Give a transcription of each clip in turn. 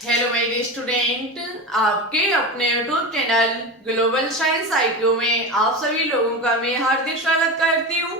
Hello मेरे student, आपके अपने YouTube channel global science IQ में आप सभी लोगों का मैं हार्दिक स्वागत करती हूँ।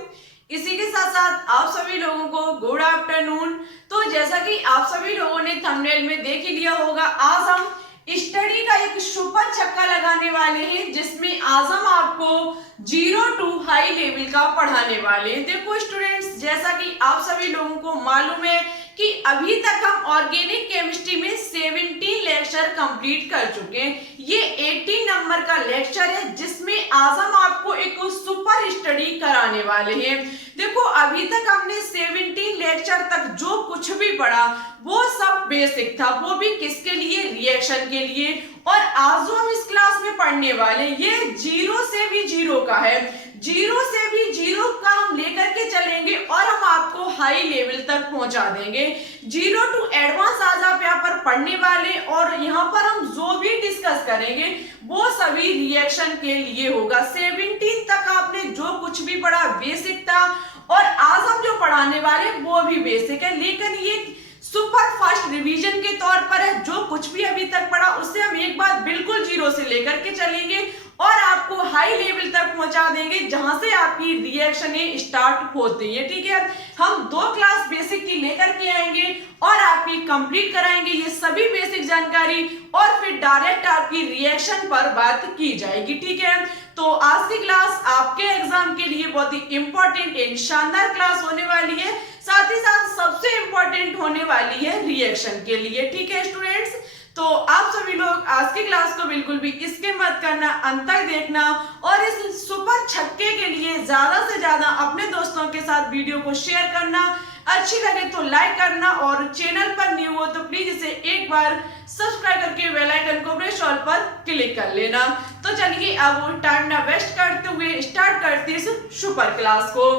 इसी के साथ साथ आप सभी लोगों को गुड आफ्टरनून। तो जैसा कि आप सभी लोगों ने थंबनेल में देख ही लिया होगा, आज हम स्टडी का एक सुपर छक्का लगाने वाले हैं, जिसमें आज हम आपको 0 टू हाई लेवल का पढ़ाने वाले हैं। देखो स्टूडेंट्स, जैसा कि आप सभी लोगों को मालूम है कि अभी तक हम ऑर्गेनिक केमिस्ट्री में 17 लेक्चर कंप्लीट कर चुके हैं। ये 18 नंबर का लेक्चर है, जिसमें आज हम आपको एक सुपर स्टडी कराने वाले हैं। देखो, अभी तक हमने 17 लेक्चर तक जो कुछ भी पढ़ा वो सब बेसिक था, वो भी किसके लिए? रिएक्शन के लिए। और आज जो हम इस क्लास में पढ़ने वाले ये 0 से भी 0 का है। 0 से भी 0 का हम लेकर के चलेंगे और हम आपको हाई लेवल तक पहुंचा देंगे। 0 टू एडवांस आज आप यहाँ पर पढ़ने वाले, और यहाँ पर हम जो भी डिस्कस करेंगे वो सभी रिएक्शन के लिए होगा। 17 तक आपने जो कुछ भी पढ़ा बेसिक था, और आज हम जो पढ़ाने वाले वो भी बेसिक है, लेकिन ये सुपर फास्ट रिवीजन के तौर पर है। जो कुछ भी अभी तक पढ़ा उससे हम एक बार बिल्कुल 0 से लेकर के चलेंगे और आपको हाई लेवल तक पहुंचा देंगे, जहां से आपकी रिएक्शनें स्टार्ट होती है। ठीक है, हम 2 क्लास बेसिक की लेकर के आएंगे और आपकी कंप्लीट कराएंगे ये सभी बेसिक जानकारी, और फिर डायरेक्ट आपकी रिएक्शन पर बात की जाएगी। ठीक है, तो आज की क्लास आपके एग्जाम के लिए बहुत ही इंपॉर्टेंट एंड शानदार क्लास होने वाली है। साथ ही साथ सबसे इंपॉर्टेंट होने वाली है रिएक्शन के लिए। ठीक है स्टूडेंट्स, तो आप सभी लोग आज की क्लास को बिल्कुल भी स्किप मत करना, अंत तक देखना, और इस सुपर छक्के के लिए ज्यादा से ज्यादा अपने दोस्तों के साथ वीडियो को शेयर करना। अच्छी लगे तो लाइक करना, और चैनल पर न्यू हो तो प्लीज इसे एक बार सब्सक्राइब करके बेल आइकन को प्रेस ऑल पर क्लिक कर लेना। तो चलिए अब टाइम ना वेस्ट करते हुए स्टार्ट करते हैं इस सुपर क्लास को।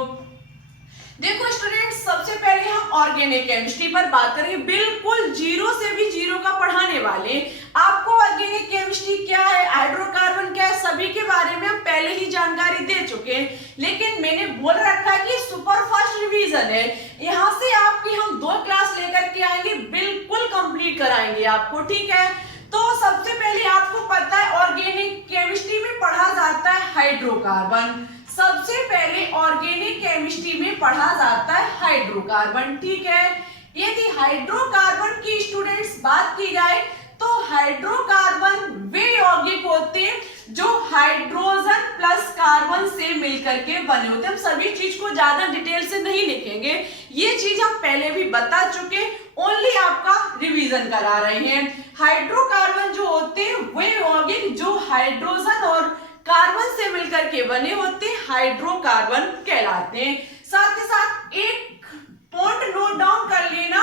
देखो स्टूडेंट्स, सबसे पहले हम ऑर्गेनिक केमिस्ट्री पर बात करेंगे। बिल्कुल 0 से भी 0 का पढ़ाने वाले। आपको ऑर्गेनिक केमिस्ट्री क्या है, हाइड्रोकार्बन क्या है, सभी के बारे में हम पहले ही जानकारी दे चुके हैं, लेकिन मैंने बोल रखा है कि सुपर फास्ट रिवीजन है। यहाँ से आपकी हम 2 क्लास लेकर के आएंगे, बिल्कुल कंप्लीट कराएंगे आपको। ठीक है, तो सबसे पहले आपको पता है ऑर्गेनिक केमिस्ट्री में पढ़ा जाता है हाइड्रोकार्बन। सबसे पहले ऑर्गेनिक केमिस्ट्री में पढ़ा जाता है हाइड्रोकार्बन। ठीक है, यदि हाइड्रोकार्बन की स्टूडेंट्स बात की जाए तो हाइड्रोकार्बन वे यौगिक होते हैं जो हाइड्रोजन प्लस कार्बन से मिलकर के बने होते हैं। हम सभी चीज को ज्यादा डिटेल से नहीं लिखेंगे, ये चीज हम पहले भी बता चुके, ओनली आपका रिवीजन करा रहे हैं। हाइड्रोकार्बन जो होते हैं वे यौगिक जो हाइड्रोजन और कार्बन से मिलकर के बने होते हैं, हाइड्रोकार्बन कहलाते हैं। साथ ही साथ एक पॉइंट नोट डाउन कर लेना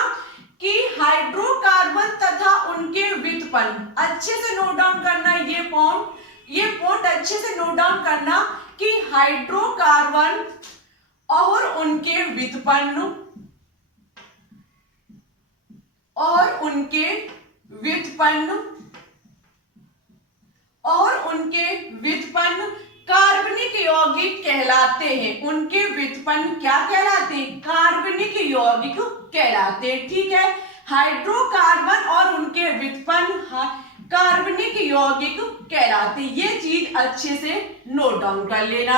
कि हाइड्रोकार्बन तथा उनके व्युत्पन्न, अच्छे से नोट डाउन करना ये पॉइंट अच्छे से नोट डाउन करना कि हाइड्रोकार्बन और उनके व्युत्पन्न कार्बनिक यौगिक कहलाते हैं। उनके व्युत्पन्न क्या कहलाते हैं? कार्बनिक यौगिक कहलाते हैं। ठीक है, हाइड्रोकार्बन और उनके व्युत्पन्न कार्बनिक यौगिक कहलाते हैं। ये चीज अच्छे से नोट डाउन कर लेना।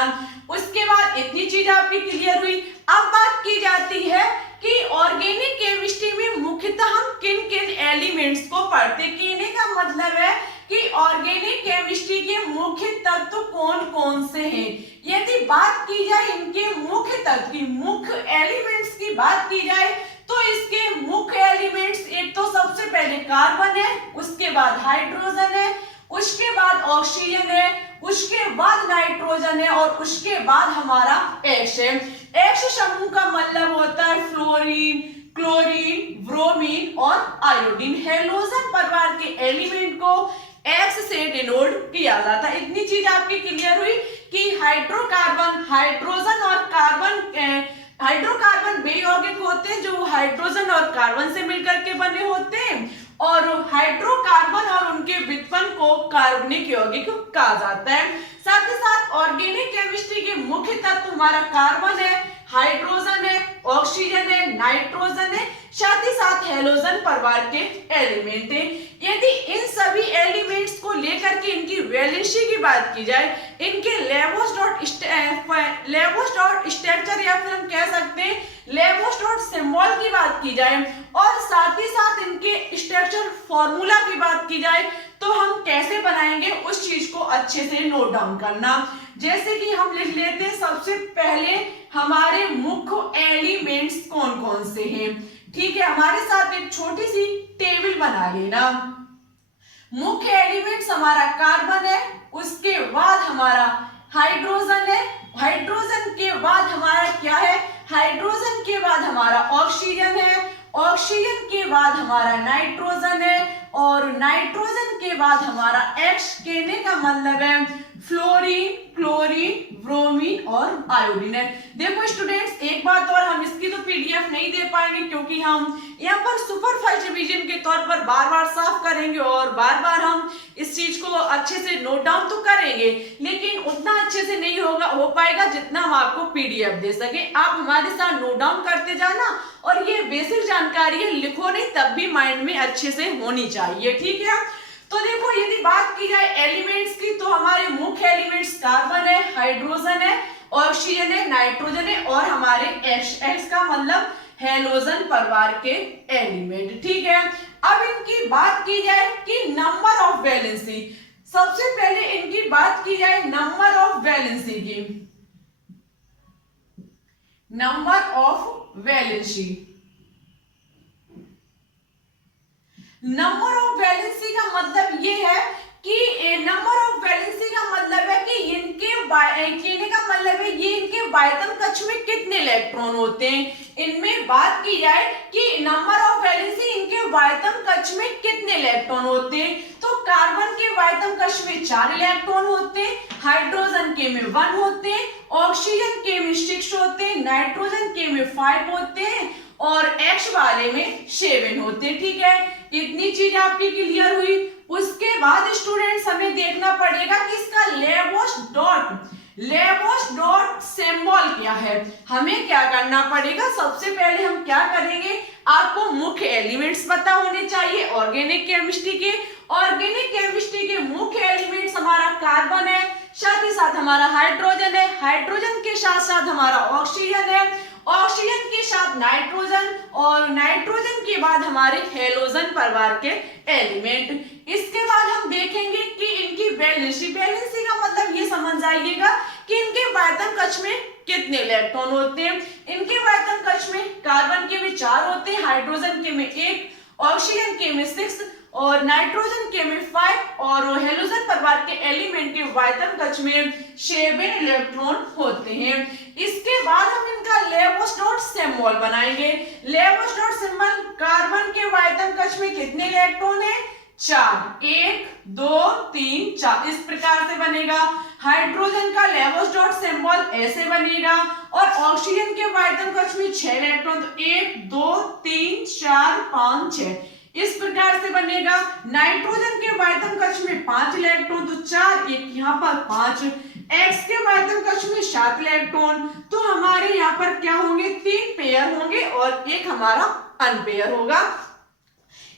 उसके बाद इतनी चीज आपकी क्लियर हुई। अब बात की जाती है कि ऑर्गेनिक केमिस्ट्री में मुख्यतः हम किन किन एलिमेंट्स को पढ़ते हैं। कहने का मतलब है कि ऑर्गेनिक केमिस्ट्री के मुख्य तत्व कौन कौन से हैं। यदि बात की जाए इनके मुख्य तत्व की, मुख्य एलिमेंट्स की बात की जाए तो इसके मुख्य एलिमेंट्स एक तो सबसे पहले कार्बन है, उसके बाद हाइड्रोजन है, उसके बाद ऑक्सीजन है, उसके बाद नाइट्रोजन है, और उसके बाद हमारा X है। X समूह का मतलब होता है फ्लोरीन, क्लोरीन, ब्रोमीन और आयोडीन। हेलोजन परिवार के एलिमेंट को X से डिनोट किया जाता है। इतनी चीज आपकी क्लियर हुई कि हाइड्रोकार्बन, हाइड्रोजन और कार्बन, हाइड्रोकार्बन वे यौगिक होते हैं जो हाइड्रोजन और कार्बन से मिलकर के बने होते हैं, और हाइड्रोकार्बन और उनके व्युत्पन्न को कार्बनिक यौगिक कहा जाता है। साथ ही साथ ऑर्गेनिक केमिस्ट्री के मुख्य तत्व हमारा कार्बन है, हाइड्रोजन है, ऑक्सीजन है, नाइट्रोजन है, साथ ही साथ हैलोजन परिवार के एलिमेंट हैं। यदि इन सभी एलिमेंट्स को लेकर के इनकी वैलेंसी की बात की जाए, इनके लेबोस डॉट स्ट्रक्चर या फिर हम कह सकते हैं लेबोस डॉट सिंबल की बात की जाए और साथ ही साथ इनके स्ट्रक्चर फॉर्मूला की बात की जाए, तो हम कैसे बनाएंगे उस चीज को अच्छे से नोट डाउन करना। जैसे कि हम लिख लेते हैं सबसे पहले हमारे मुख्य एलिमेंट्स कौन कौन से हैं। ठीक है, हमारे साथ एक छोटी सी टेबल बना लेना। मुख्य एलिमेंट्स हमारा कार्बन है, उसके बाद हमारा हाइड्रोजन है, हाइड्रोजन के बाद हमारा क्या है, हाइड्रोजन के बाद हमारा ऑक्सीजन है, ऑक्सीजन के बाद हमारा नाइट्रोजन है और नाइट्रोजन के बाद हमारा एक्स कहने का मतलब है फ्लोरीन, क्लोरीन, ब्रोमीन और आयोडीन है। देखो स्टूडेंट्स, एक बात और, हम इसकी तो पीडीएफ नहीं दे पाएंगे क्योंकि हम यहाँ पर सुपरफाइज रिवीजन के तौर पर बार बार साफ करेंगे और बार बार हम इस चीज को अच्छे से नोट डाउन तो करेंगे, लेकिन उतना अच्छे से नहीं हो पाएगा जितना हम आपको पीडीएफ दे सके। आप हमारे साथ नोट डाउन करते जाना और ये बेसिक जानकारी है, लिखो नहीं तब भी माइंड में अच्छे से होनी चाहिए। ठीक है, तो देखो यदि बात की जाए एलिमेंट्स की, तो हमारे मुख्य एलिमेंट्स कार्बन है, हाइड्रोजन है, ऑक्सीजन है, नाइट्रोजन है और हमारे एक्स का मतलब हैलोजन परिवार के एलिमेंट। ठीक है, अब इनकी बात की जाए कि नंबर ऑफ वैलेंसी, सबसे पहले इनकी बात की जाए नंबर ऑफ वैलेंसी की, number of valency. Number of valency का मतलब ये है कि नंबर ऑफ वैलेंसी का मतलब है कि इनके कहने का मतलब है ये इनके वायतन कक्ष में कितने इलेक्ट्रॉन होते हैं। इनमें बात की जाए कि नंबर ऑफ वैलेंसी इनके वायतन कक्ष में कितने इलेक्ट्रॉन होते हैं, तो कार्बन के वायतन कक्ष में 4 इलेक्ट्रॉन होते हैं, हाइड्रोजन के में 1 होते हैं, ऑक्सीजन के में 6 होते हैं, नाइट्रोजन के में 5 होते हैं और एक्स वाले में 7 होते हैं। ठीक है, इतनी चीज आपकी क्लियर हुई। उसके बाद स्टूडेंट्स हमें देखना पड़ेगा कि इसका लेबोस डॉट सिंबल क्या है। हमें क्या करना पड़ेगा, सबसे पहले हम क्या करेंगे, आपको मुख्य एलिमेंट्स पता होने चाहिए ऑर्गेनिक केमिस्ट्री के। ऑर्गेनिक केमिस्ट्री के मुख्य एलिमेंट्स हमारा कार्बन है, साथ ही साथ हमारा हाइड्रोजन है, हाइड्रोजन के साथ साथ हमारा ऑक्सीजन है, ऑक्सीजन के साथ नाइट्रोजन और नाइट्रोजन के बाद हमारे हैलोजन परिवार के एलिमेंट। इसके बाद हम देखेंगे कि इनकी वैलेंसी का मतलब ये समझ जाइएगा कि इनके वायतन कक्ष में कितने इलेक्ट्रॉन होते हैं। इनके वायतन कक्ष में कार्बन के में 4 होते हैं, हाइड्रोजन के में 1, ऑक्सीजन के में 6 और नाइट्रोजन के में 5 और हैलोजन परिवार के एलिमेंट के वायतन कक्ष में 7 इलेक्ट्रॉन होते हैं। इसके बाद हम इनका लेबोस डॉट सिंबल बनाएंगे। लेबोस डॉट सिंबल, कार्बन के वायतन कक्ष में कितने इलेक्ट्रॉन है, 4, 1 2 3 4 इस प्रकार से बनेगा। हाइड्रोजन का लेबोस डॉट सिंबल ऐसे बनेगा और ऑक्सीजन के वायतन कक्ष में 6 इलेक्ट्रॉन, तो 1 2 3 4 5 6 इस प्रकार से बनेगा। नाइट्रोजन के वायतन कक्ष में 5 इलेक्ट्रॉन, तो 4 1 यहाँ पर 5। एक्स के वायतन कक्ष में 7 इलेक्ट्रॉन, तो हमारे यहाँ पर क्या होंगे, 3 पेयर होंगे और एक हमारा अनपेयर होगा।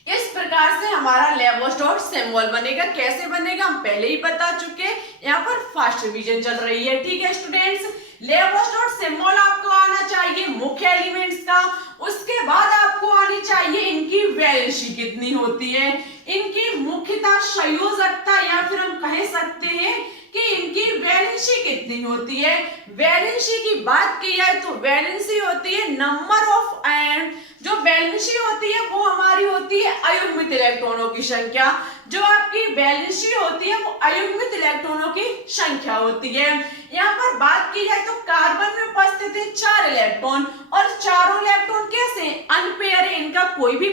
इस प्रकार से हमारा लेबोस डॉट सिंबल बनेगा। कैसे बनेगा हम पहले ही बता चुके, यहाँ पर फर्स्ट रिवीजन चल रही है। ठीक है स्टूडेंट्स, लेबोस डॉट सिंबल आपको आना चाहिए मुख्य एलिमेंट्स का। उसके बाद आपको आनी चाहिए इनकी वैलेंसी कितनी होती है, इनकी मुख्यता संयोजकता या फिर हम कह सकते हैं कि इनकी वैलेंसी कितनी होती है। वैलेंसी की बात की जाए तो वैलेंसी होती है नंबर ऑफ एंड, जो वैलेंसी होती है वो हमारी होती है अयुग्मित इलेक्ट्रॉनों की संख्या। जो आपकी वैलेंसी होती है वो अयुग्मित इलेक्ट्रॉनों की संख्या होती है। यहाँ पर बात की जाए तो कार्बन में उपस्थित है 4 इलेक्ट्रॉन और चारों इलेक्ट्रॉन कैसे अनपेयर है, इनका कोई भी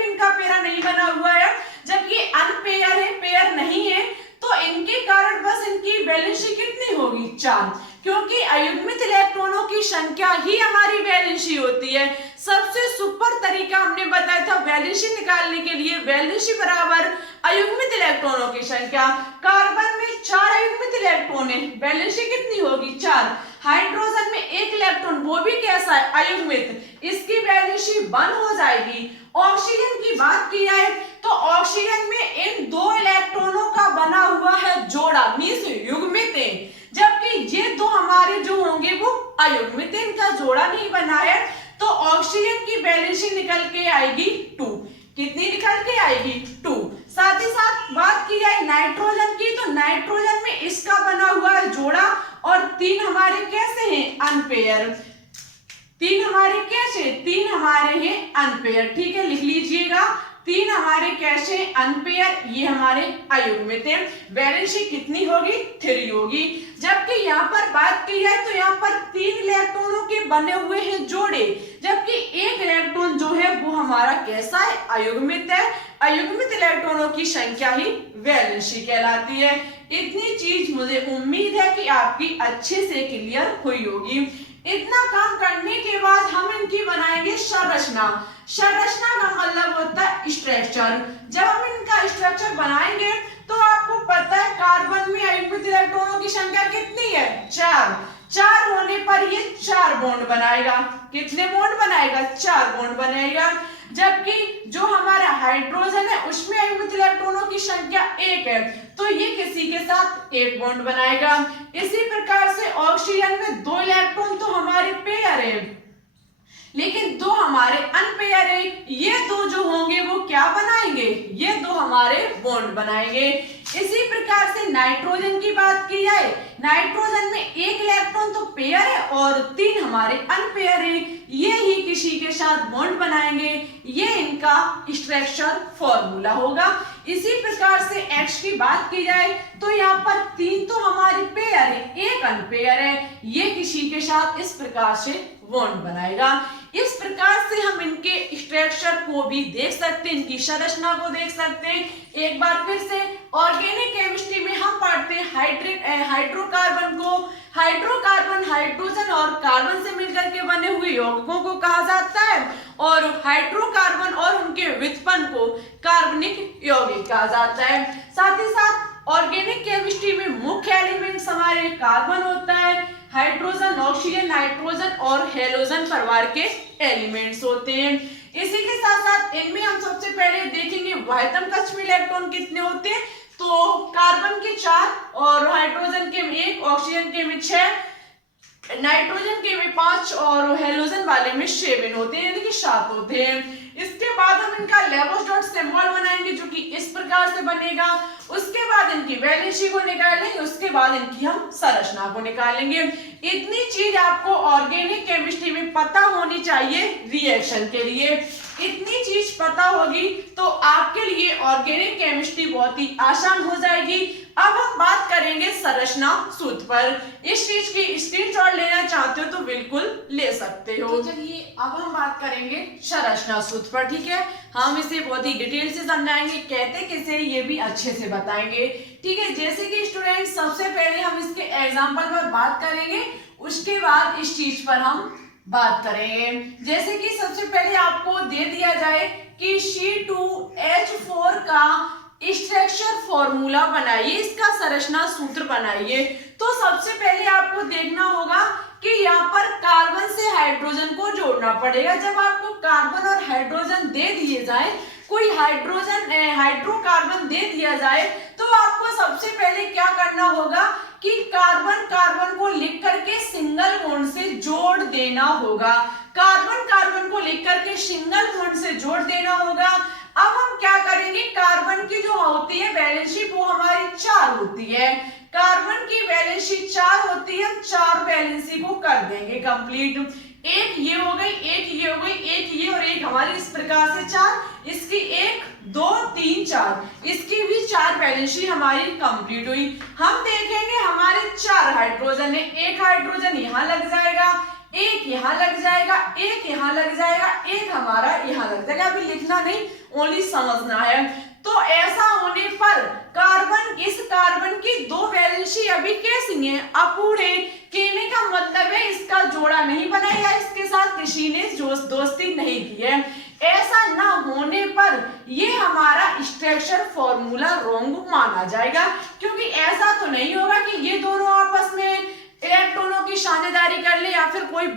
इनका पेरा नहीं बना हुआ है, जबकि अनपेयर है, पेयर नहीं है, तो इनके कारण बस इनकी वैलेंसी कितनी होगी, 4, क्योंकि अयुग्मित इलेक्ट्रॉनों की संख्या ही हमारी वैलेंसी होती है। सबसे सुपर तरीका हमने बताया था वैलेंसी निकालने के लिए, वैलेंसी बराबर अयुग्मित इलेक्ट्रॉनों की संख्या। कार्बन में 4 अयुग्मित इलेक्ट्रॉन है, वैलेंसी कितनी होगी, 4। हाइड्रोजन में एक इलेक्ट्रॉन, वो भी कैसा है, अयुग्मित, इसकी वैलेंसी 1 हो जाएगी। ऑक्सीजन की बात की जाए तो ऑक्सीजन में इन 2 इलेक्ट्रॉनों का बना हुआ है जोड़ा, मींस युग्मित है, जबकि ये 2 हमारे जो होंगे वो अयुग्मित, इनका जोड़ा नहीं बना है। तो ऑक्सीजन की वैलेंसी निकल के आएगी 2। कितनी निकल के आएगी, 2। साथ ही साथ बात की जाए नाइट्रोजन की, तो नाइट्रोजन में इसका बना हुआ है जोड़ा और 3 हमारे कैसे हैं, अनपेयर। 3 हमारे कैसे, 3 हमारे हैं अनपेयर, ठीक है, लिख लीजिएगा। 3 हमारे कैसे अनपेयर, ये हमारे अयुग्मित हैं। वैलेंसी कितनी होगी, 3 होगी। जबकि यहाँ पर बात की जाए तो यहाँ पर 3 इलेक्ट्रॉनों के बने हुए हैं जोड़े, जबकि एक इलेक्ट्रॉन जो है वो हमारा कैसा है, अयुग्मित है। अयुग्मित इलेक्ट्रॉनों की संख्या ही वैलेंसी कहलाती है। इतनी चीज मुझे उम्मीद है कि आपकी अच्छे से क्लियर हुई होगी। इतना काम करने के बाद हम इनकी बनाएंगे संरचना। संरचना का मतलब होता है स्ट्रक्चर। जब हम इनका स्ट्रक्चर बनाएंगे तो आपको पता है कार्बन में अयुग्मित इलेक्ट्रॉनों की संख्या कितनी है, 4। 4 होने पर ये 4 बॉन्ड बनाएगा। कितने बॉन्ड बनाएगा, 4 बॉन्ड बनाएगा। जबकि जो हमारा हाइड्रोजन है उसमें अयुग्मित इलेक्ट्रॉनों की संख्या 1 है, तो ये किसी के साथ 1 बॉन्ड बनाएगा। इसी प्रकार से ऑक्सीजन में 2 इलेक्ट्रॉन तो हमारे पेयर है, लेकिन 2 हमारे अनपेयर है। ये 2 जो होंगे वो क्या बनाएंगे, ये 2 हमारे बॉन्ड बनाएंगे। इसी प्रकार से नाइट्रोजन की बात की जाए, नाइट्रोजन में 1 इलेक्ट्रॉन तो पेयर है और 3 हमारे अनपेयर है। ये ही किसी के साथ बॉन्ड बनाएंगे, ये इनका स्ट्रक्चर फॉर्मूला होगा। इसी प्रकार से X की बात की जाए तो यहाँ पर 3 तो हमारे पेयर है, 1 अनपेयर है, ये किसी के साथ इस प्रकार से बॉन्ड बनाएगा। इस प्रकार से हम इनके स्ट्रक्चर को भी देख सकते हैं, इनकी संरचना को देख सकते हैं। एक बार फिर से ऑर्गेनिक केमिस्ट्री में हम पढ़ते हैं हाइड्रोकार्बन को। हाइड्रोकार्बन हाइड्रोजन और कार्बन से मिलकर के बने हुए यौगिकों को कहा जाता है, और हाइड्रोकार्बन और उनके व्युत्पन्न को कार्बनिक यौगिक कहा जाता है। साथ ही साथ ऑर्गेनिक केमिस्ट्री में मुख्य एलिमेंट्स हमारे कार्बन होता है, हाइड्रोजन, ऑक्सीजन, नाइट्रोजन और हेलोजन परिवार के एलिमेंट्स होते हैं। इसी के साथ साथ इनमें हम सबसे पहले देखेंगे बाह्यतम कक्ष में इलेक्ट्रॉन कितने होते हैं। तो कार्बन के 4 और हाइड्रोजन के 1, ऑक्सीजन के में 6, नाइट्रोजन के में 5 और हेलोजन वाले में 7 होते हैं, यानी कि 7 होते हैं। इसके बाद हम इनका लेबोस डॉट सिंबल बनाएंगे जो कि इस प्रकार से बनेगा। उसके बाद इनकी वैलेंसी को निकालेंगे, उसके बाद इनकी हम संरचना को निकालेंगे। इतनी चीज आपको ऑर्गेनिक केमिस्ट्री में पता होनी चाहिए रिएक्शन के लिए। इतनी चीज पता होगी तो आपके लिए ऑर्गेनिक केमिस्ट्री बहुत ही आसान हो जाएगी। अब हम बात करेंगे संरचना सूत्र पर। इस चीज की स्क्रीनशॉट लेना चाहते हो तो बिल्कुल ले सकते हो। तो चलिए अब हम बात करेंगे संरचना सूत्र पर, ठीक है। हम इसे बहुत ही डिटेल से समझाएंगे, कहते किसे ये भी अच्छे से बताएंगे, ठीक है। जैसे कि स्टूडेंट सबसे पहले हम इसके एग्जाम्पल पर बात करेंगे, उसके बाद इस चीज पर हम बात करेंगे। जैसे कि सबसे पहले आपको दे दिया जाए कि C2H4 का स्ट्रक्चर फॉर्मूला बनाइए, इसका संरचना सूत्र बनाइए। तो सबसे पहले आपको देखना होगा कि यहाँ पर कार्बन से हाइड्रोजन को जोड़ना पड़ेगा। जब आपको कार्बन और हाइड्रोजन दे दिए जाए, कोई हाइड्रोकार्बन दे दिया जाए, तो आपको सबसे पहले क्या करना होगा कि कार्बन कार्बन को लिख करके सिंगल बॉन्ड से जोड़ देना होगा। कार्बन कार्बन को लिख करके सिंगल बॉन्ड से जोड़ देना होगा। अब हम क्या करेंगे, कार्बन की जो होती है वैलेंसी वो हमारी 4 होती है। कार्बन की वैलेंसी 4 होती है, हम 4 वैलेंसी को कर देंगे कंप्लीट। एक ये हो गई, एक ये हो गई, एक ये और एक हमारी इस प्रकार से 4। इसकी 1 2 3 4, इसकी भी 4 वैलेंसी हमारी कंप्लीट हुई। हम देखेंगे हमारे 4 हाइड्रोजन है, एक हाइड्रोजन यहाँ लग जाएगा, एक यहाँ लग जाएगा, एक यहाँ लग जाएगा, एक हमारा यहाँ लग जाएगा। अभी लिखना नहीं, ओनली समझना है। तो ऐसा होने पर इस कार्बन की 2 वैलेंसी अभी कैसी है, अपूर्ण है। कहने का मतलब है इसका जोड़ा नहीं बनाया, इसके साथ किसी ने दोस्ती नहीं की है। ऐसा ना होने पर ये हमारा स्ट्रक्चर फॉर्मूला रॉन्ग माना जाएगा, क्योंकि ऐसा तो नहीं होगा कि ये दोनों आपस में इलेक्ट्रॉनों की साझेदारी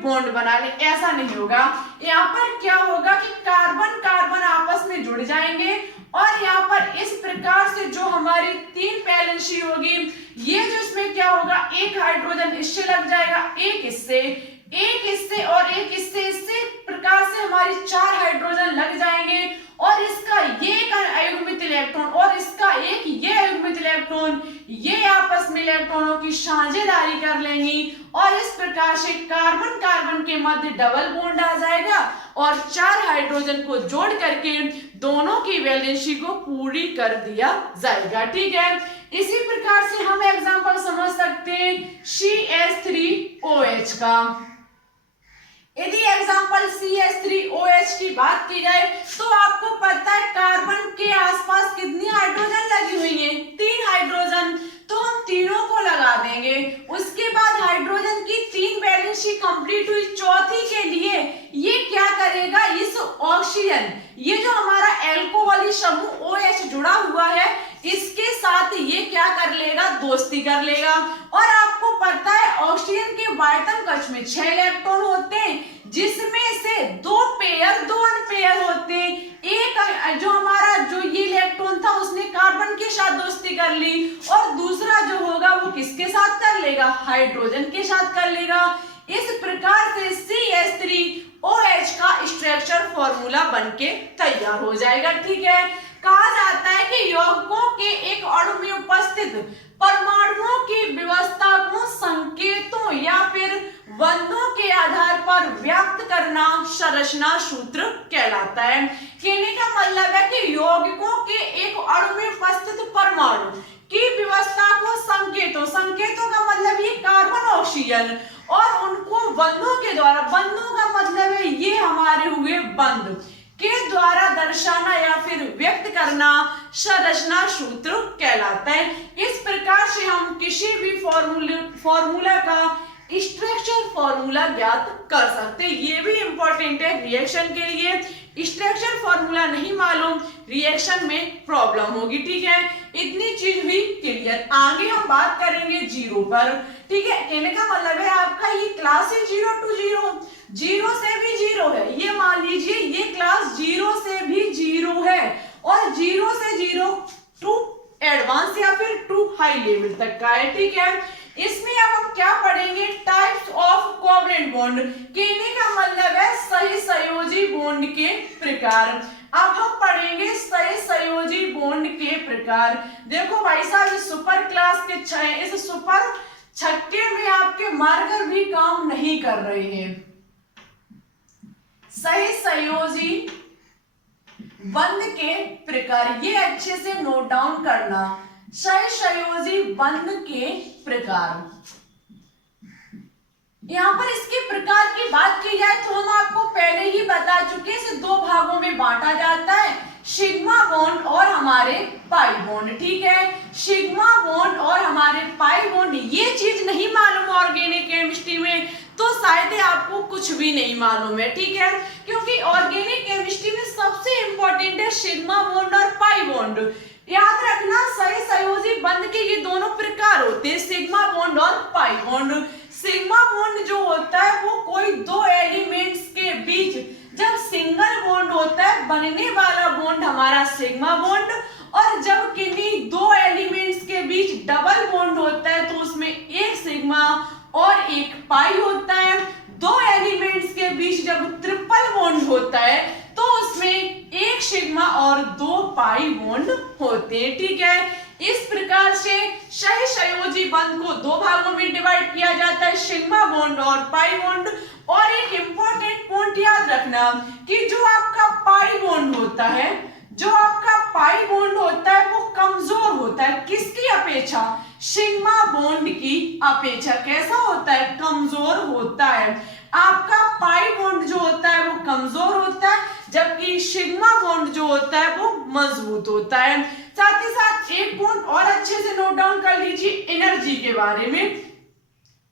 बॉन्ड बना ले, ऐसा नहीं होगा। यहाँ पर क्या होगा कि कार्बन कार्बन आपस में जुड़ जाएंगे और यहाँ पर इस प्रकार से जो हमारी 3 वैलेंसी होगी, ये जो इसमें क्या होगा, एक हाइड्रोजन इससे लग जाएगा, एक इससे और एक इससे, इसी प्रकार से हमारी 4 हाइड्रोजन लग जाएंगे और इसका ये एक अयुग्मित इलेक्ट्रॉन और इसका एक ये अयुग्मित इलेक्ट्रॉन, ये आपस में इलेक्ट्रॉनों की साझेदारी कर लेंगी और इस प्रकार से कार्बन कार्बन के मध्य डबल बॉन्ड आ जाएगा और 4 हाइड्रोजन को जोड़ करके दोनों की वैलेंसी को पूरी कर दिया जाएगा। ठीक है, इसी प्रकार से हम एग्जांपल समझ सकते हैं CH3OH का। यदि एग्जांपल CH3OH की बात की जाए तो आपको पता है कार्बन के आसपास कितनी हाइड्रोजन लगी हुई है, 3 हाइड्रोजन, तो हम तीनों को लगा देंगे। उसके बाद हाइड्रोजन की 3 वैलेंसी कंप्लीट हुई, चौथी के लिए ये क्या करेगा, इस ऑक्सीजन, ये जो हमारा एल्कोहली समूह OH जुड़ा हुआ है, इसके साथ ये क्या कर लेगा, दोस्ती कर लेगा। और आपको पता है ऑक्सीजन के वायतन कक्ष में 6 इलेक्ट्रॉन होते हैं, जिसमें से 2 अनपेयर होते हैं। एक जो हमारा जो ये इलेक्ट्रॉन था उसने कार्बन के साथ दोस्ती कर ली और दूसरा जो होगा वो किसके साथ कर लेगा, हाइड्रोजन के साथ कर लेगा। इस प्रकार से CH3OH का स्ट्रक्चर फॉर्मूला बनके तैयार हो जाएगा। ठीक है, कहा जाता है कि यौगिकों के एक अणु में उपस्थित परमाणुओं की व्यवस्था को संकेतों या फिर बंधों के आधार पर व्यक्त करना संरचना सूत्र कहलाता है। कहने का मतलब है कि यौगिकों के एक अणु में उपस्थित परमाणु की व्यवस्था को संकेतों का मतलब ये कार्बन ऑक्सीजन और उनको बंधों के द्वारा, बंधों का मतलब है ये हमारे हुए बंध के द्वारा दर्शाना या फिर व्यक्त करना संरचना सूत्र कहलाता है। इस प्रकार से हम किसी भी फॉर्मूला का स्ट्रक्चर फॉर्मूला ज्ञात कर सकते हैं। ये भी इंपॉर्टेंट है रिएक्शन के लिए, स्ट्रक्चर फॉर्मूला नहीं मालूम रिएक्शन में प्रॉब्लम होगी। ठीक है, इतनी चीज भी क्लियर। आगे हम बात करेंगे जीरो पर। ठीक है, कहने का मतलब है आपका ये क्लास है 0 to 0, 0 से भी 0 है, ये मान लीजिए ये क्लास 0 से भी 0 है और 0 से 0 टू एडवांस या फिर टू हाई लेवल तक का है। ठीक है, इसमें अब हम क्या पढ़ेंगे, टाइप्स ऑफ कोवलेंट बॉन्ड। कहने का मतलब है सही संयोजी बॉन्ड के प्रकार। अब हम पढ़ेंगे सही संयोजी बॉन्ड के प्रकार। देखो भाई साहब, इस सुपर क्लास के इस सुपर छक्के में आपके मार्कर भी काम नहीं कर रहे हैं। सही संयोजी बंध के प्रकार, ये अच्छे से नोट डाउन करना। सही संयोजी बंध के प्रकार, यहाँ पर इसके प्रकार की बात की जाए तो हम आपको पहले ही बता चुके, इसे 2 भागों में बांटा जाता है, सिग्मा बॉन्ड और हमारे पाई बॉन्ड। ठीक है, सिग्मा बॉन्ड और हमारे पाई बॉन्ड, ये चीज नहीं मालूम ऑर्गेनिक केमिस्ट्री में तो शायद आपको कुछ भी नहीं मालूम है। ठीक है, क्योंकि ऑर्गेनिक केमिस्ट्री में सबसे इंपॉर्टेंट है सिग्मा बॉन्ड और पाई बॉन्ड। याद रखना, सही संयोजी बंध के ये दोनों प्रकार होते हैं, सिग्मा बॉन्ड और पाई बॉन्ड। सिग्मा बॉन्ड जो होता है वो कोई 2 एलिमेंट्स के बीच जब सिंगल बॉन्ड होता है, बनने वाला बॉन्ड हमारा सिग्मा बॉन्ड, और जब किन्हीं 2 एलिमेंट्स के बीच डबल बॉन्ड होता है तो उसमें एक सिग्मा और एक पाई होता है। 2 एलिमेंट्स के बीच जब ट्रिपल बॉन्ड होता है तो उसमें एक सिग्मा और 2 पाई बॉन्ड होते हैं। ठीक है, इस प्रकार से सही संयोजी बंध को 2 भागों में डिवाइड किया जाता है, सिग्मा बॉन्ड और पाई बॉन्ड। और एक इंपॉर्टेंट पॉइंट याद रखना कि जो आपका पाई बॉन्ड होता है, जो आपका पाई बॉन्ड होता है वो कमजोर होता है, किसकी अपेक्षा, सिग्मा बॉन्ड की अपेक्षा। कैसा होता है, कमजोर होता है। आपका पाई बॉन्ड जो होता है वो कमजोर होता है, जबकि सिग्मा बॉन्ड जो होता है वो मजबूत होता है। साथ ही साथ एक पॉइंट और अच्छे से नोट डाउन कर लीजिए एनर्जी के बारे में।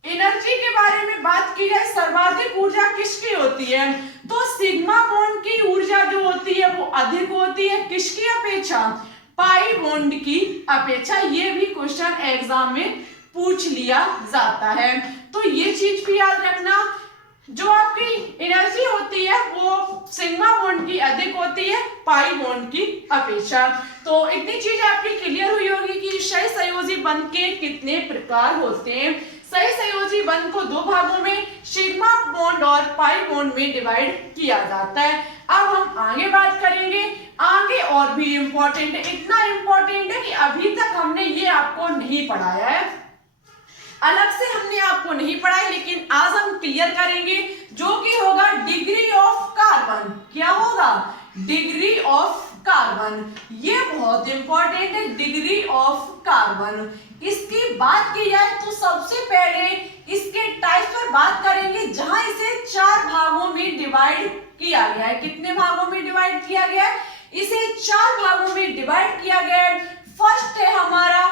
एनर्जी के बारे में बात की जाए, सर्वाधिक ऊर्जा किसकी होती है, तो सिग्मा बॉन्ड की ऊर्जा जो होती है वो अधिक होती है, किसकी अपेक्षा, पाई बॉन्ड की अपेक्षा। ये भी क्वेश्चन एग्जाम में पूछ लिया जाता है, तो ये चीज भी याद रखना। जो आपकी एनर्जी होती है वो सिग्मा बॉन्ड की अधिक होती है पाई बॉन्ड की अपेक्षा। तो इतनी चीज आपकी क्लियर हुई होगी कि सही संयोजी बंध के कितने प्रकार होते हैं। सही संयोजी बंध को दो भागों में सिग्मा बॉन्ड और पाई बॉन्ड में डिवाइड किया जाता है। अब हम आगे बात करेंगे, आगे और भी इम्पोर्टेंट है, इतना इम्पोर्टेंट है कि अभी तक हमने ये आपको नहीं पढ़ाया है, अलग से हमने आपको नहीं पढ़ाया, लेकिन आज हम क्लियर करेंगे, जो कि होगा डिग्री ऑफ कार्बन। क्या होगा? Degree of carbon. ये बहुत इंपॉर्टेंट है, डिग्री ऑफ कार्बन। इसकी बात की जाए तो सबसे पहले इसके टाइप पर बात करेंगे, जहां इसे 4 भागों में डिवाइड किया गया है। कितने भागों में डिवाइड किया गया है? इसे 4 भागों में डिवाइड किया गया है। फर्स्ट है हमारा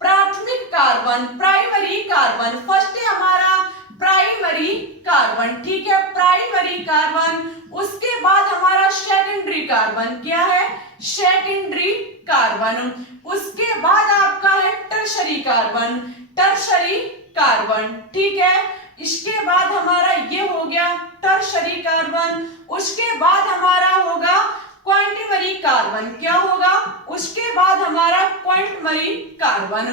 प्राथमिक कार्बन, प्राइमरी कार्बन। फर्स्ट है हमारा प्राइमरी कार्बन, ठीक है, प्राइमरी कार्बन। उसके बाद हमारा सेकेंडरी कार्बन। क्या है? Secondary carbon. उसके बाद आपका है टर्शरी कार्बन, टर्शरी कार्बन, ठीक है। इसके बाद हमारा ये हो गया टर्शरी कार्बन। उसके बाद हमारा होगा क्वांटिमरी कार्बन। क्या होगा? उसके बाद हमारा क्वांटमरी कार्बन।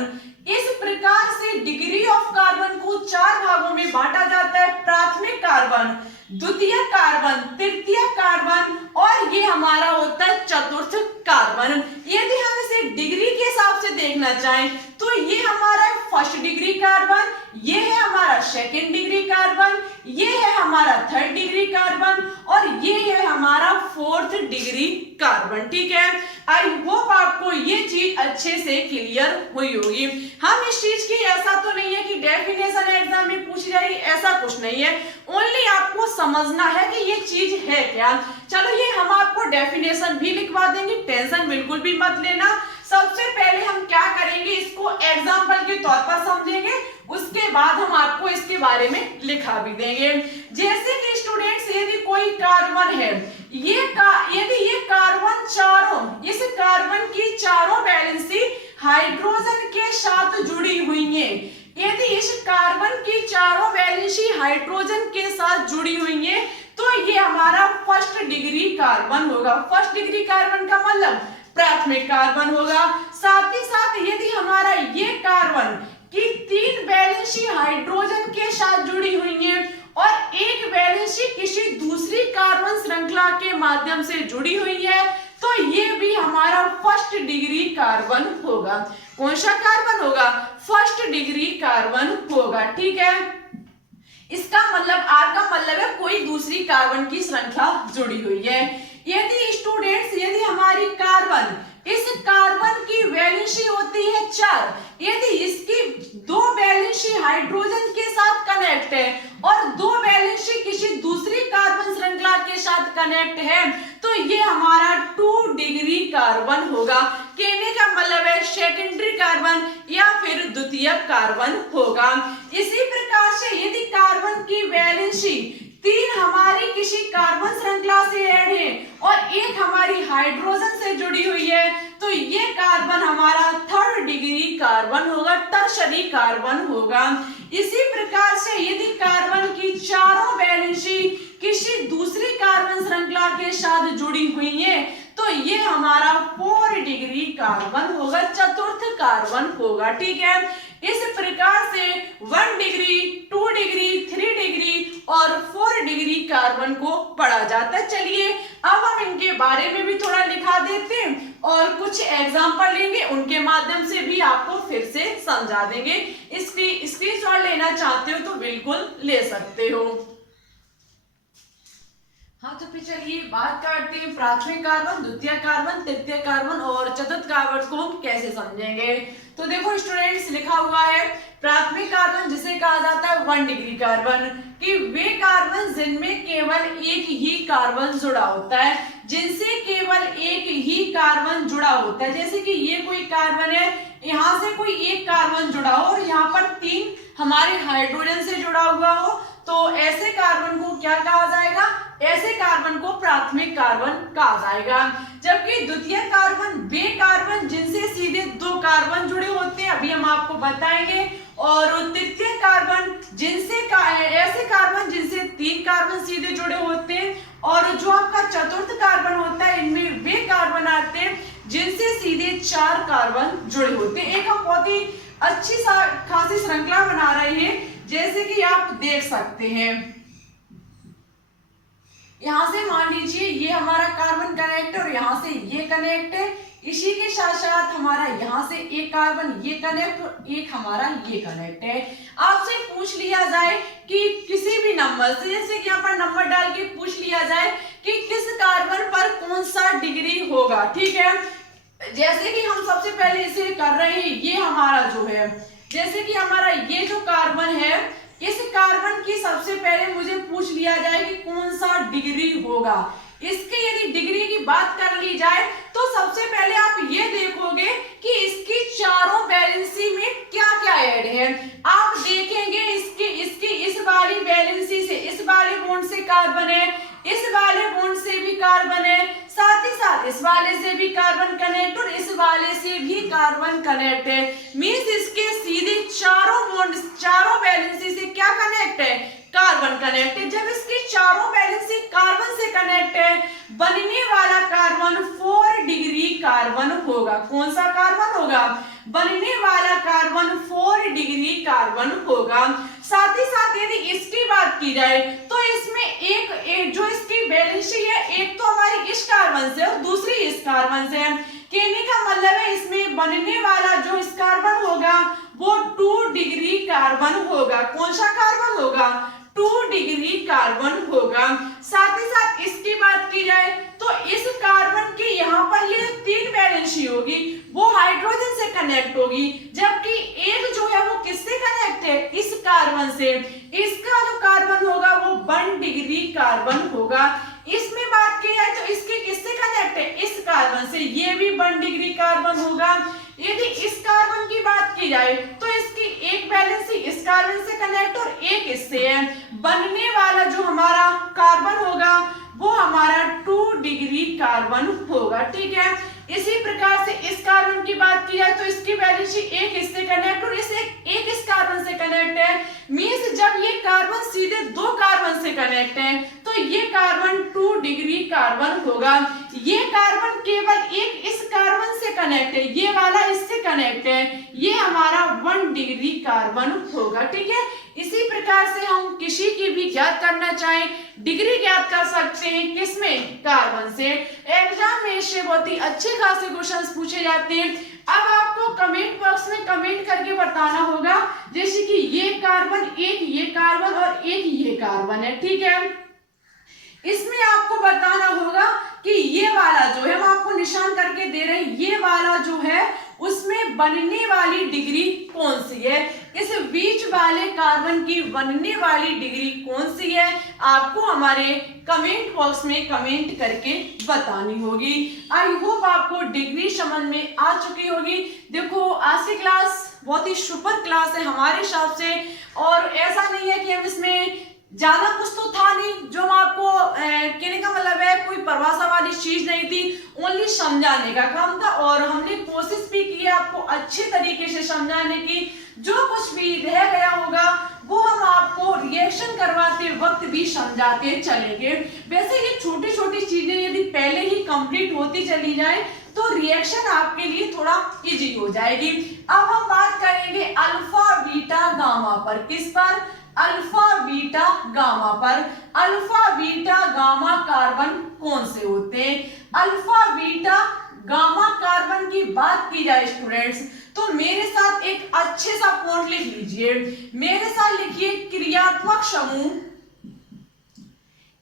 इस प्रकार से डिग्री ऑफ कार्बन को 4 भागों में बांटा जाता है, प्राथमिक कार्बन, द्वितीय कार्बन, तृतीय कार्बन और ये हमारा होता है चतुर्थ कार्बन। यदि हम इसे डिग्री के हिसाब से देखना चाहें तो ये हमारा फर्स्ट डिग्री कार्बन, ये है हमारा सेकेंड डिग्री कार्बन, ये है हमारा थर्ड डिग्री कार्बन और ये है हमारा फोर्थ डिग्री कार्बन, ठीक है। आई होप आपको ये चीज अच्छे से क्लियर हुई होगी। हम इस चीज की ऐसा तो नहीं है कि डेफिनेशन एग्जाम में पूछी जाएगी, ऐसा कुछ नहीं है, ओनली आपको समझना है कि ये चीज है क्या। चलो ये हम आपको डेफिनेशन भी लिखवा देंगे, टेंशन बिल्कुल भी मत लेना। सबसे पहले हम क्या करेंगे, इसको एग्जाम्पल के तौर पर समझेंगे, उसके बाद हम आपको इसके बारे में लिखा भी देंगे। जैसे कि स्टूडेंट्स, यदि कोई कार्बन है, यदि ये कार्बन चारों, इस कार्बन की चारों वैलेंसी हाइड्रोजन के साथ जुड़ी हुई है, यदि इस कार्बन की चारों वैलेंसी हाइड्रोजन के साथ जुड़ी हुई है तो ये हमारा फर्स्ट डिग्री कार्बन होगा। फर्स्ट डिग्री कार्बन का मतलब प्राथमिक कार्बन होगा। साथ ही साथ यदि हमारा ये कार्बन की 3 वैलेंसी हाइड्रोजन के साथ जुड़ी हुई है और एक वैलेंसी किसी दूसरी कार्बन श्रृंखला के माध्यम से जुड़ी हुई है तो ये भी हमारा फर्स्ट डिग्री कार्बन होगा। कौन सा कार्बन होगा? फर्स्ट डिग्री कार्बन होगा, ठीक है। इसका मतलब, आर का मतलब है कोई दूसरी कार्बन की श्रृंखला जुड़ी हुई है। यदि स्टूडेंट्स, यदि हमारी कार्बन, इस कार्बन की वैलेंसी होती है 4, यदि इसकी 2 वैलेंसी हाइड्रोजन के साथ कनेक्ट है और 2 वैलेंसी किसी दूसरी कार्बन श्रृंखला के साथ कनेक्ट है तो ये हमारा 2 डिग्री कार्बन होगा। कहने का मतलब है सेकेंडरी कार्बन या फिर द्वितीय कार्बन होगा। इसी प्रकार से यदि कार्बन की वैलेंसी 3 हमारी किसी कार्बन श्रृंखला से ऐड है और एक हमारी हाइड्रोजन से जुड़ी हुई है तो ये कार्बन हमारा थर्ड डिग्री कार्बन होगा, टर्शरी कार्बन होगा। इसी प्रकार से यदि कार्बन की चारों वैलेंसी किसी दूसरी कार्बन श्रृंखला के साथ जुड़ी हुई है तो ये हमारा 4 डिग्री कार्बन होगा, चतुर्थ कार्बन होगा, ठीक है। इस प्रकार से 1 डिग्री, 2 डिग्री, 3 डिग्री और 4 डिग्री कार्बन को पढ़ा जाता है। चलिए अब हम इनके बारे में भी थोड़ा लिखा देते हैं और कुछ एग्जाम्पल लेंगे, उनके माध्यम से भी आपको फिर से समझा देंगे। इसकी स्क्रीनशॉट लेना चाहते हो तो बिल्कुल ले सकते हो। हाँ तो फिर चलिए बात करते हैं प्राथमिक कार्बन, द्वितीय कार्बन, तृतीय कार्बन और चतुर्थ कार्बन को हम कैसे समझेंगे। तो देखो स्टूडेंट्स, लिखा हुआ है प्राथमिक कार्बन जिसे कहा जाता है 1 डिग्री कार्बन, कि वे कार्बन जिनमें केवल एक ही कार्बन जुड़ा होता है, जिनसे केवल एक ही कार्बन जुड़ा होता है। जैसे कि ये कोई कार्बन है, यहाँ से कोई एक कार्बन जुड़ा हो और यहाँ पर 3 हमारे हाइड्रोजन से जुड़ा हुआ हो तो ऐसे कार्बन को क्या कहा जाएगा? ऐसे कार्बन को प्राथमिक कार्बन कहा जाएगा। जबकि द्वितीय कार्बन वे कार्बन जिनसे सीधे 2 कार्बन जुड़े होते हैं, अभी हम आपको बताएंगे। और तृतीय कार्बन जिनसे ऐसे ऐसे कार्बन जिनसे 3 कार्बन सीधे जुड़े होते हैं, और जो आपका चतुर्थ कार्बन होता है इनमें वे कार्बन आते हैं जिनसे सीधे 4 कार्बन जुड़े होते हैं। एक हम बहुत ही अच्छी खासी श्रृंखला बना रहे हैं, जैसे कि आप देख सकते हैं। यहां से मान लीजिए ये हमारा कार्बन कनेक्ट है और यहां से ये कनेक्ट है। इसी के साथ साथ हमारा यहाँ से एक कार्बन ये कनेक्ट और एक हमारा ये कनेक्ट है। आपसे पूछ लिया जाए कि किसी भी नंबर से, जैसे कि यहाँ पर नंबर डाल के पूछ लिया जाए कि किस कार्बन पर कौन सा डिग्री होगा, ठीक है। जैसे कि हम सबसे पहले इसे कर रहे हैं, ये हमारा जो है, जैसे कि हमारा ये जो कार्बन है, इस कार्बन की सबसे पहले मुझे पूछ लिया जाए कि कौन सा डिग्री होगा। इसके यदि डिग्री की बात कर ली जाए तो सबसे पहले आप ये देखोगे कि इसकी चारों वैलेंसी में क्या क्या ऐड है। आप देखेंगे इसकी इस वाली वैलेंसी से, इस वाले बॉन्ड से कार्बन है, इस वाले बॉन्ड से भी कार्बन है, साथ ही साथ इस वाले से भी कार्बन कनेक्ट और इस वाले से भी कार्बन कनेक्ट है। मींस इसके सीधे चारों बॉन्ड, चारों वैलेंसी से क्या कनेक्ट है, कार्बन कनेक्ट है। जब इसकी चारों वैलेंसी कार्बन से कनेक्ट है, बनने वाला कार्बन 4 डिग्री कार्बन होगा। कौन सा कार्बन होगा, बनने वाला कार्बन 4 डिग्री कार्बन होगा। साथ ही साथ यदि इसकी बात की जाए तो इसमें एक जो इसकी वैलेंसी है, एक तो हमारी इस कार्बन से और दूसरी इस कार्बन से है। कहने का मतलब है इसमें बनने वाला जो इस कार्बन होगा वो 2 डिग्री कार्बन होगा। कौन सा कार्बन होगा, 2 डिग्री कार्बन होगा। साथ ही साथ इसकी बात की जाए तो इस कार्बन की यहाँ पर ये 3 वैलेंसी होगी वो हाइड्रोजन से कनेक्ट होगी, जबकि एक जो है वो किससे कनेक्ट है, इस कार्बन से। इसका जो कार्बन होगा वो 1 डिग्री कार्बन होगा। इसमें बात की जाए तो इसके किससे कनेक्ट है, इस कार्बन से, ये भी 1 डिग्री कार्बन होगा। यदि इस कार्बन की बात की जाए तो इसकी एक वैलेंसी इस कार्बन से कनेक्ट और एक इससे है। बनने वाला जो हमारा कार्बन होगा वो हमारा 2 डिग्री कार्बन होगा, ठीक है। इसी प्रकार से इस कार्बन की बात की जाए तो इसकी वैलेंसी एक इससे कनेक्ट और एक इस कार्बन से कनेक्ट है। मींस जब ये कार्बन सीधे 2 कार्बन से कनेक्ट है तो ये कार्बन 2 डिग्री कार्बन होगा। ये कार्बन केवल एक इस कार्बन से कनेक्ट है, ये वाला इससे कनेक्ट है, ये हमारा 1 डिग्री कार्बन होगा, ठीक है। इसी प्रकार से हम किसी की भी ज्ञात करना चाहें, डिग्री ज्ञात कर सकते हैं, किसमें, कार्बन से। एग्जाम में इससे बहुत ही अच्छे खासे क्वेश्चंस पूछे जाते हैं। अब आपको कमेंट बॉक्स में कमेंट करके बताना होगा, जैसे कि ये कार्बन, एक ये कार्बन और एक ये कार्बन है, ठीक है। इसमें आपको बताना होगा कि ये वाला जो है, हम आपको निशान करके दे रहे हैं, ये वाला जो है उसमें बनने वाली डिग्री कौन सी है, इस बीच वाले कार्बन की बनने वाली डिग्री कौन सी है, आपको हमारे कमेंट बॉक्स में कमेंट करके बतानी होगी। आई होप आपको डिग्री समझ में आ चुकी होगी। देखो आज की क्लास बहुत ही सुपर क्लास है हमारे हिसाब से, और ऐसा नहीं है कि हम इसमें ज्यादा कुछ तो था नहीं, जो हम आपको कहने का मतलब है कोई परिभाषा वाली चीज नहीं थी, ओनली समझाने का काम था। और हमने कोशिश भी की है आपको अच्छे तरीके से समझाने की। जो कुछ भी रह गया होगा वो हम आपको रिएक्शन करवाते वक्त भी समझाते चलेंगे। वैसे ये छोटी छोटी चीजें यदि पहले ही कंप्लीट होती चली जाए तो रिएक्शन आपके लिए थोड़ा इजी हो जाएगी। अब हम बात करेंगे अल्फा बीटा गामा पर। किस पर, अल्फा बीटा गामा पर। अल्फा बीटा गामा कार्बन कौन से होते हैं, अल्फा बीटा गामा कार्बन की बात की जाए स्टूडेंट्स तो मेरे साथ एक अच्छे सा पॉइंट लिख लीजिए। मेरे साथ लिखिए क्रियात्मक समूह,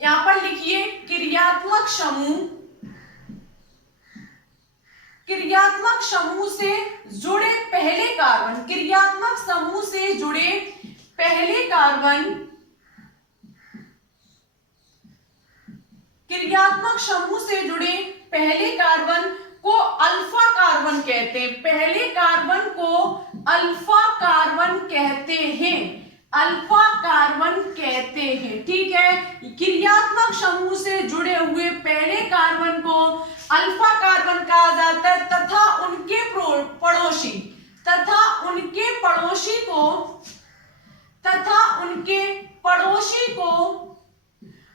यहां पर लिखिए क्रियात्मक समूह। क्रियात्मक समूह से जुड़े पहले कार्बन, क्रियात्मक समूह से जुड़े पहले कार्बन, क्रियात्मक समूह से जुड़े पहले कार्बन को अल्फा कार्बन कहते हैं। पहले कार्बन को अल्फा कार्बन कहते हैं, अल्फा कार्बन कहते हैं, ठीक है। क्रियात्मक समूह से जुड़े हुए पहले कार्बन को अल्फा कार्बन कहा जाता है, तथा उनके पड़ोसी, तथा उनके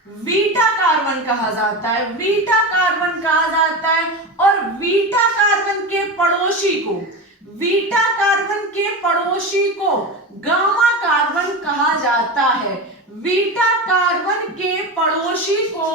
बीटा कार्बन कहा जाता है, बीटा कार्बन कहा जाता है। और बीटा कार्बन के पड़ोसी को, बीटा कार्बन के पड़ोसी को गामा कार्बन कहा जाता है। बीटा कार्बन के पड़ोसी को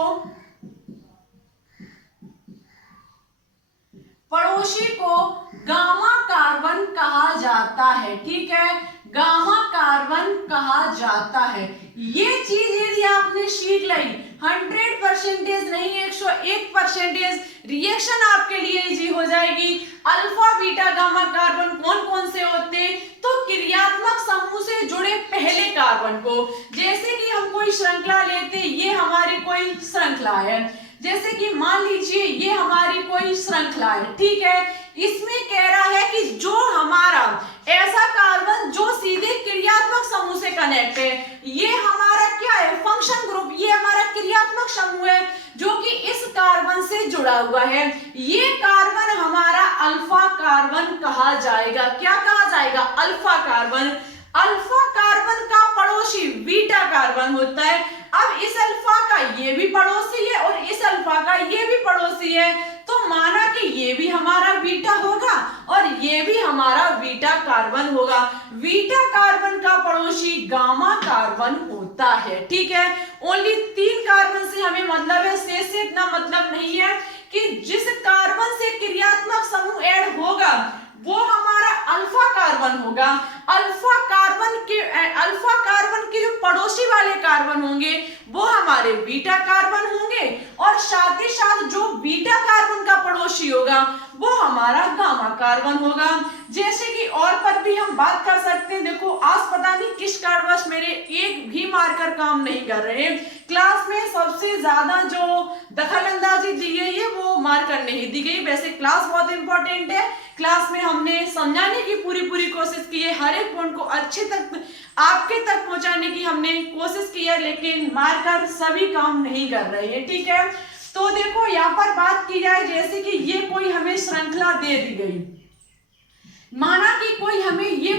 गामा कार्बन कहा जाता है। ठीक है, गामा कार्बन कहा जाता है। ये चीज यदि आपने सीख ली, 100% नहीं, 101% रिएक्शन आपके लिए इजी हो जाएगी। अल्फा बीटा गामा कार्बन कौन कौन से होते हैं? तो क्रियात्मक समूह से जुड़े पहले कार्बन को, जैसे कि हम कोई श्रृंखला लेते, ये हमारी कोई श्रृंखला है, जैसे कि मान लीजिए ये हमारी कोई श्रृंखला है। ठीक है, इसमें कह रहा है कि जो हमारा ऐसा कार्बन जो सीधे क्रियात्मक समूह से कनेक्ट है, ये हमारा क्या है? Function group. ये हमारा क्रियात्मक समूह है जो कि इस कार्बन से जुड़ा हुआ है। ये कार्बन हमारा अल्फा कार्बन कहा जाएगा। क्या कहा जाएगा? Alpha carbon. अल्फा कार्बन का पड़ोसी बीटा कार्बन होता है। अब इस अल्फा का ये भी पड़ोसी है और इस अल्फा का ये भी पड़ोसी है, तो माना कि ये भी हमारा बीटा होगा और ये भी हमारा बीटा कार्बन होगा। बीटा कार्बन का पड़ोसी गामा कार्बन होता है। ठीक है, ओनली 3 कार्बन से हमें मतलब है, शेष से इतना मतलब नहीं है। कि जिस कार्बन से क्रियात्मक समूह ऐड होगा वो हमारा अल्फा कार्बन होगा। अल्फा कार्बन के जो पड़ोसी वाले कार्बन होंगे वो हमारे बीटा कार्बन होंगे, और साथ ही साथ जो बीटा कार्बन का पड़ोसी होगा वो हमारा गामा कार्बन होगा। जैसे कि और पर भी हम बात कर सकते हैं। देखो आज पता नहीं किस कारणवश मेरे एक भी मार्कर काम नहीं कर रहे। क्लास में सबसे ज्यादा जो दखल अंदाजी दी गई है वो मार्कर नहीं दी गई। वैसे क्लास बहुत इंपॉर्टेंट है, क्लास में हमने समझाने की पूरी कोशिश की है, हर एक पॉइंट को अच्छे तक आपके तक पहुंचाने की हमने कोशिश की है, लेकिन मार्कर सभी काम नहीं कर रहे हैं। ठीक है, तो देखो यहाँ पर बात की जाए, जैसे कि ये कोई हमें श्रृंखला दे दी गई, माना कि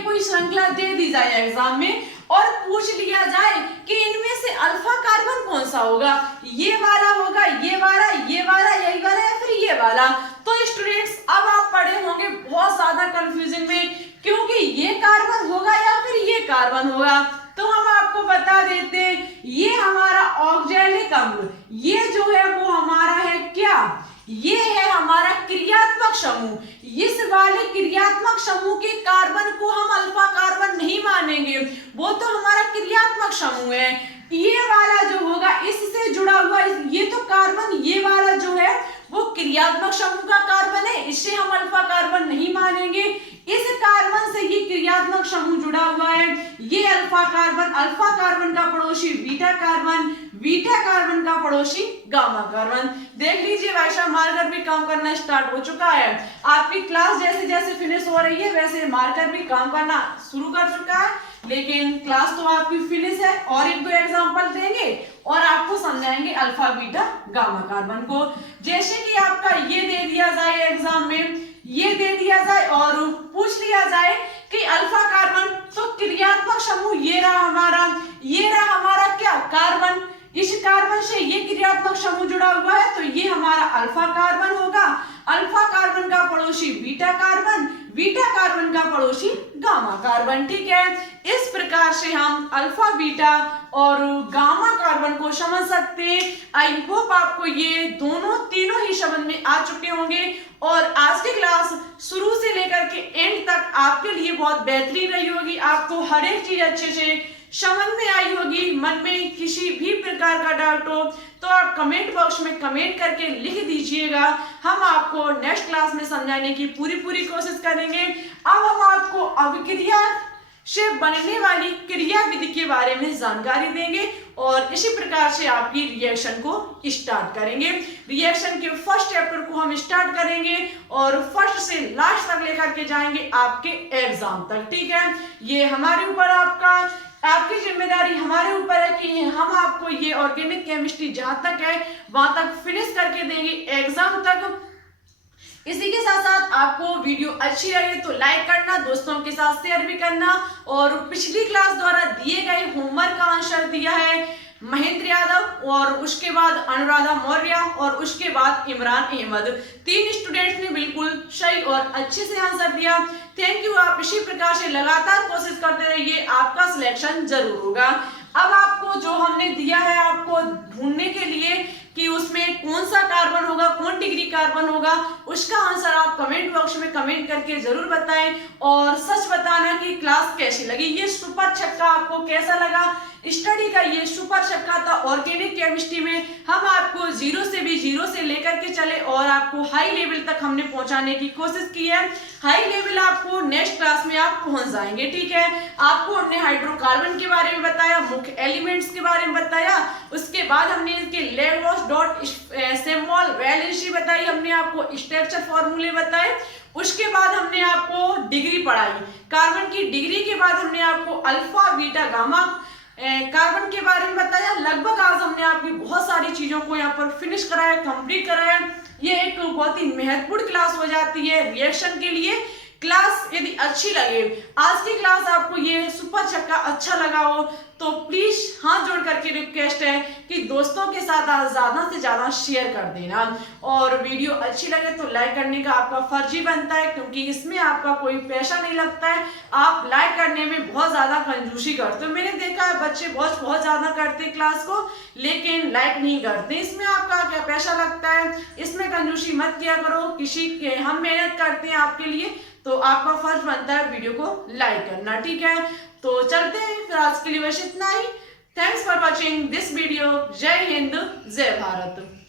कोई श्रृंखला दे दी जाए एग्जाम में और पूछ लिया जाए कि इनमें से अल्फा कार्बन कौन सा होगा, ये वाला होगा, ये वाला, यही वाला या फिर ये वाला। तो स्टूडेंट्स अब आप पढ़े होंगे बहुत ज्यादा कंफ्यूजन में, क्योंकि ये कार्बन होगा या फिर ये कार्बन होगा। तो हम आपको बता देते हैं, ये हमारा ऑक्जेलिक अम्ल, ये जो है वो हमारा है क्या? ये है हमारा क्रियात्मक समूह। इस वाले क्रियात्मक समूह के कार्बन को हम अल्फा कार्बन नहीं मानेंगे, वो तो हमारा क्रियात्मक समूह है। ये वाला जो होगा इससे जुड़ा हुआ, ये तो कार्बन, ये वाला जो है वो क्रियात्मक समूह का कार्बन है, इससे हम अल्फा कार्बन नहीं मानेंगे। इस कार्बन से ये क्रियात्मक समूह जुड़ा हुआ है, ये अल्फा कार्बन का पड़ोसी बीटा कार्बन का पड़ोसी गामा कार्बन। देख लीजिए भाई साहब, मार्कर भी काम करना स्टार्ट हो चुका है। आपकी क्लास जैसे जैसे फिनिश हो रही है वैसे मार्कर भी काम करना शुरू कर चुका है, लेकिन क्लास तो आपकी फिनिश है। और 1-2 एग्जांपल देंगे और आपको समझाएंगे अल्फा बीटा गामा कार्बन को। जैसे कि आपका ये दे दिया जाए एग्जाम में, ये दे दिया जाए और पूछ लिया जाए कि अल्फा कार्बन, तो क्रियात्मक समूह ये रहा हमारा क्या? कार्बन। इस कार्बन से ये क्रियात्मक समूह जुड़ा हुआ है, तो ये हमारा अल्फा कार्बन होगा। अल्फा कार्बन का पड़ोसी बीटा कार्बन का पड़ोसी गामा कार्बन। ठीक है, इस प्रकार से हम अल्फा बीटा और गामा कार्बन को समझ सकते हैं। आई होप आपको ये तीनों ही समझ में आ चुके होंगे, और आज की क्लास शुरू से लेकर के एंड तक आपके लिए बहुत बेहतरीन रही होगी। आपको हर एक चीज अच्छे से समझ में आई होगी। मन में किसी भी प्रकार का डाउट हो तो आप कमेंट बॉक्स में कमेंट करके लिख दीजिएगा, हम आपको नेक्स्ट क्लास में समझाने की पूरी कोशिश करेंगे। अब हम आपको अभिक्रिया से बनने वाली क्रिया विधि के बारे में जानकारी देंगे और इसी प्रकार से आपकी रिएक्शन को स्टार्ट करेंगे। रिएक्शन के फर्स्ट चैप्टर को हम स्टार्ट करेंगे और फर्स्ट से लास्ट तक लेकर के जाएंगे आपके एग्जाम तक। ठीक है, ये हमारे ऊपर आपकी जिम्मेदारी हमारे ऊपर है कि हम आपको ये ऑर्गेनिक केमिस्ट्री जहां तक है वहां तक फिनिश करके देंगे एग्जाम तक। इसी के साथ साथ आपको वीडियो अच्छी लगे तो लाइक करना, दोस्तों के साथ शेयर भी करना, और पिछली क्लास द्वारा दिए गए होमवर्क का आंसर दिया है महेंद्र यादव और उसके बाद अनुराधा मौर्य और उसके बाद इमरान अहमद। 3 स्टूडेंट्स ने बिल्कुल सही और अच्छे से आंसर दिया। Thank you. आप इसी प्रकार से लगातार कोशिश करते रहिए, आपका सिलेक्शन जरूर होगा। अब आपको जो हमने दिया है आपको ढूंढने के लिए कि उसमें कौन सा कार्बन होगा, कौन डिग्री कार्बन होगा, उसका आंसर आप कमेंट बॉक्स में कमेंट करके जरूर बताएं और सच बताना कि क्लास कैसी लगी। ये सुपर छक्का आपको कैसा लगा? स्टडी का ये सुपर छक्का था ऑर्गेनिक केमिस्ट्री में। हम आपको जीरो से लेकर के चले और आपको हाई लेवल तक हमने पहुंचाने की कोशिश की है। हाई लेवल आपको नेक्स्ट क्लास में आप पहुंच जाएंगे, ठीक है। आपको हमने हाइड्रोकार्बन के बारे में बताया, मुख्य एलिमेंट्स के बारे में बताया, उसके बाद हमने इनके लेवोस डॉट स्मॉल वैलेंसी बताई, हमने आपको स्ट्रक्चर फॉर्मूले बताए, उसके बाद हमने आपको डिग्री पढ़ाई, कार्बन की डिग्री के बाद हमने आपको अल्फा बीटा गामा कार्बन के बारे में बताया। लगभग आज हमने आपकी बहुत सारी चीजों को यहाँ पर फिनिश कराया, कंप्लीट कराया। ये एक बहुत ही महत्वपूर्ण क्लास हो जाती है रिएक्शन के लिए। क्लास यदि अच्छी लगे, आज की क्लास आपको ये सुपर छक्का अच्छा लगा हो तो प्लीज हाथ जोड़ करके रिक्वेस्ट है कि दोस्तों के साथ ज्यादा से ज्यादा शेयर कर देना और वीडियो अच्छी लगे तो लाइक करने का आपका फर्ज ही बनता है, क्योंकि इसमें आपका कोई पैसा नहीं लगता है। आप लाइक करने में बहुत ज्यादा कंजूसी करते हो। मैंने देखा है बच्चे बहुत ज्यादा करते हैं क्लास को लेकिन लाइक नहीं करते। इसमें आपका क्या पैसा लगता है? इसमें कंजूसी मत किया करो। किसी के हम मेहनत करते हैं आपके लिए तो आपका फर्ज बनता है वीडियो को लाइक करना, ठीक है। तो चलते हैं, फिर आज के लिए बस इतना ही। Thanks for watching this video. जय हिंद, जय भारत।